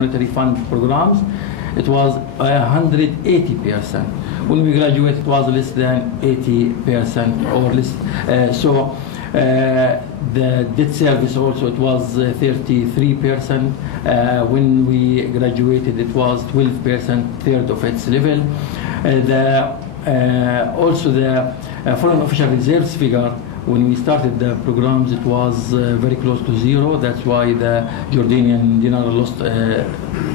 monetary fund programs, it was 180%. When we graduated, it was less than 80% or less. The debt service also, it was 33%. When we graduated, it was 12%, third of its level. Also the foreign official reserves figure, when we started the programs, it was very close to zero. That's why the Jordanian dinar lost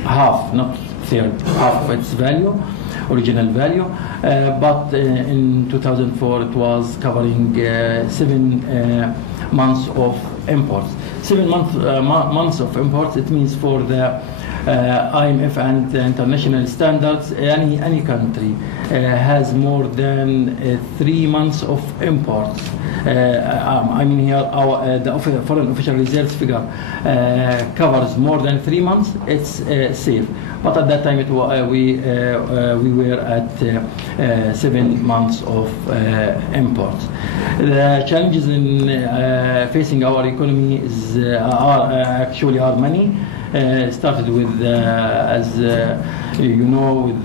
half, not third, half of its value, original value. But in 2004, it was covering 7 months of imports. 7 months of imports, it means for the IMF and international standards, any country has more than 3 months of imports. I mean here, the foreign official reserves figure covers more than 3 months, it's safe. But at that time, we were at 7 months of imports. The challenges in facing our economy are many. Started with, as you know, with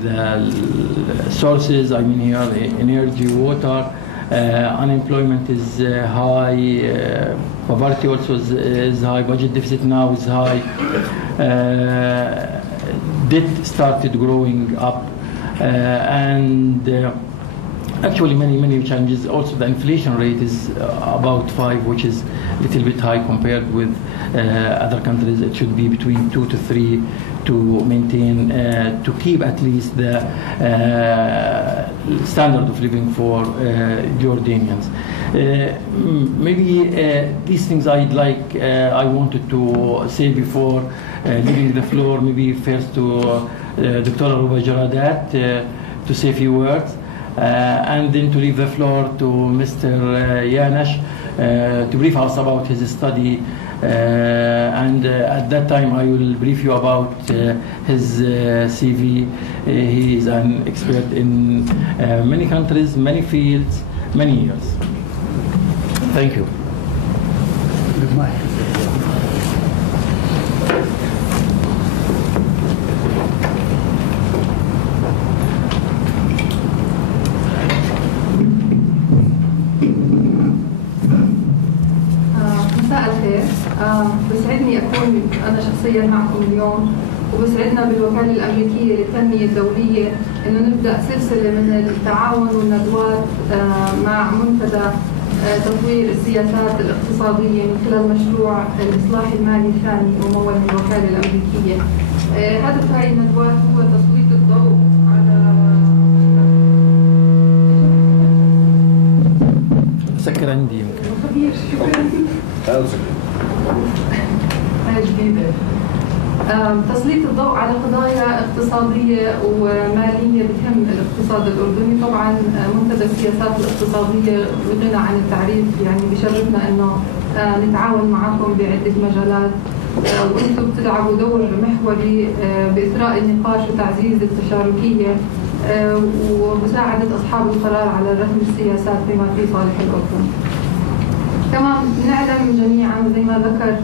sources. I mean here, energy, water. Unemployment is high. Poverty also is high. Budget deficit now is high. Debt started growing up, and actually many challenges. Also, the inflation rate is about 5, which is a little bit high compared with other countries. It should be between 2 to 3 to maintain, to keep at least the standard of living for Jordanians. Maybe these things I wanted to say before leaving the floor. Maybe first to Dr. Abu-Ghazaleh to say a few words. And then to leave the floor to Mr. Yanash to brief us about his study. And at that time, I will brief you about his CV. He is an expert in many countries, many fields, many years. Thank you. Good morning. بسعدني أكون أنا شخصياً معكم اليوم، وبسعدنا بالوكالة الأمريكية للتنمية الدولية إنه نبدأ سلسلة من التعاون والندوات مع منتدى تطوير السياسات الاقتصادية من خلال مشروع الإصلاح المالي الثاني ممول من الوكالة الأمريكية. هدف هذه الندوات هو تسليط الضوء على سكر عندي يمكن. خبير، شكراً. جديدة. تسليط الضوء على قضايا اقتصادية ومالية بتهم الاقتصاد الأردني. طبعا منتدى السياسات الاقتصادية بغنى عن التعريف، يعني بشرفنا انه نتعاون معكم بعدة مجالات، وانتم بتلعبوا دور محوري بإثراء النقاش وتعزيز التشاركية ومساعدة أصحاب القرار على رسم السياسات بما في صالح الأردن. كمان نعلم جميعا زي ما ذكر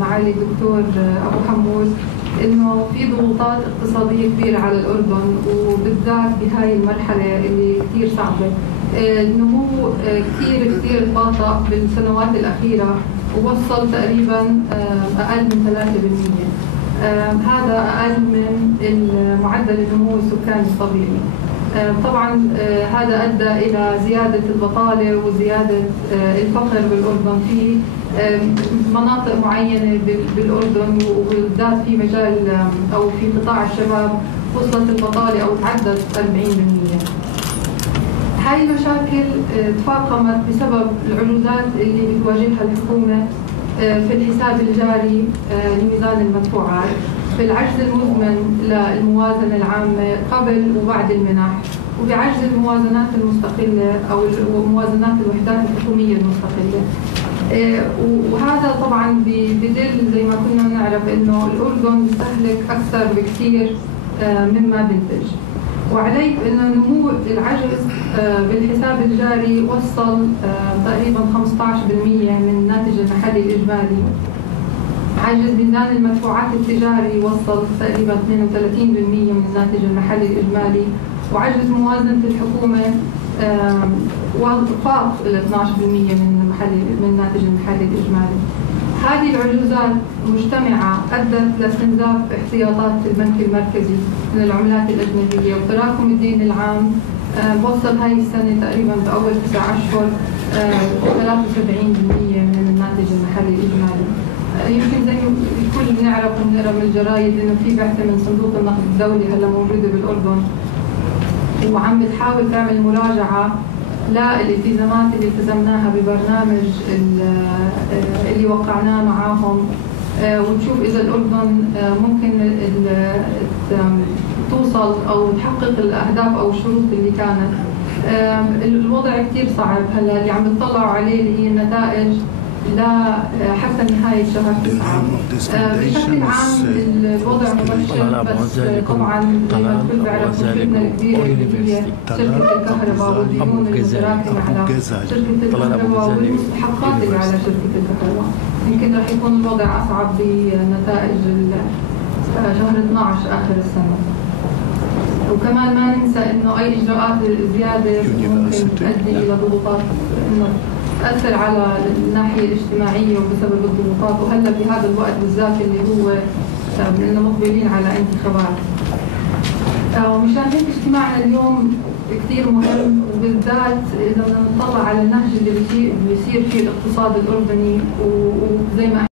معالي الدكتور أبو حمود إنه في ضغوطات اقتصادية كبيرة على الأردن، وبالذات بهاي المرحلة اللي كثير صعبة. النمو كثير بطأ بالسنوات الأخيرة، ووصل تقريبا أقل من 3%. هذا أقل من معدل النمو السكاني الطبيعي. طبعا هذا أدى إلى زيادة البطالة وزيادة الفقر بالأردن في مناطق معينة بالأردن، وبالذات في مجال أو في قطاع الشباب وصلت البطالة أو تعدت 40%. هاي المشاكل تفاقمت بسبب العجوزات اللي بتواجهها الحكومة في الحساب الجاري لميزان المدفوعات، في العجز المزمن للموازنة العامة قبل وبعد المنح، وبعجز الموازنات المستقلة أو موازنات الوحدات الحكومية المستقلة. وهذا طبعا بدل زي ما كنا نعرف إنه الأردن يستهلك أكثر بكثير مما بينتج، وعليك إنه نمو العجز بالحساب الجاري وصل تقريبا 15% من الناتج المحلي الإجمالي عجز ميزان المدفوعات التجاري وصل تقريبا 32% من الناتج المحلي الإجمالي، وعجز موازنة الحكومة فاق ال 12% من الناتج المحلي الإجمالي. هذه العجوزات مجتمعة أدت لاستنزاف احتياطات البنك المركزي من العملات الأجنبية، وتراكم الدين العام وصل هاي السنة تقريبا بأول 9 أشهر 73% من الناتج المحلي الإجمالي. يمكن زي الكل بنعرف ونقرا من الجرايد إنه في بعثة من صندوق النقد الدولي هلا موجودة بالأردن، وعم بتحاول تعمل مراجعة للالتزامات اللي التزمناها ببرنامج اللي وقعناه معاهم، ونشوف إذا الأردن ممكن توصل أو تحقق الأهداف أو الشروط اللي كانت. الوضع كتير صعب هلا، اللي عم نطلعوا عليه اللي هي النتائج حتى نهاية شهر 9. بشكل عام الوضع مبشر، بس طبعا زي ما الكل بيعرف مشكلتنا الكبيرة اللي هي شركة الكهرباء والديون المتراكمة على شركة الكهرباء والمستحقات اللي على شركة الكهرباء. يمكن رح يكون الوضع أصعب بنتائج شهر 12 آخر السنة. وكمان ما ننسى إنه أي إجراءات زيادة ممكن تؤدي إلى ضغوطات، إنه تأثر على الناحية الاجتماعية وبسبب الضغوطات، وهلا بهذا الوقت بالذات اللي هو إنه مقبلين على انتخابات. ومشان هيك اجتماعنا اليوم كثير مهم، وبالذات إذا بدنا نطلع على النهج اللي بيصير فيه الاقتصاد الأردني، وزي ما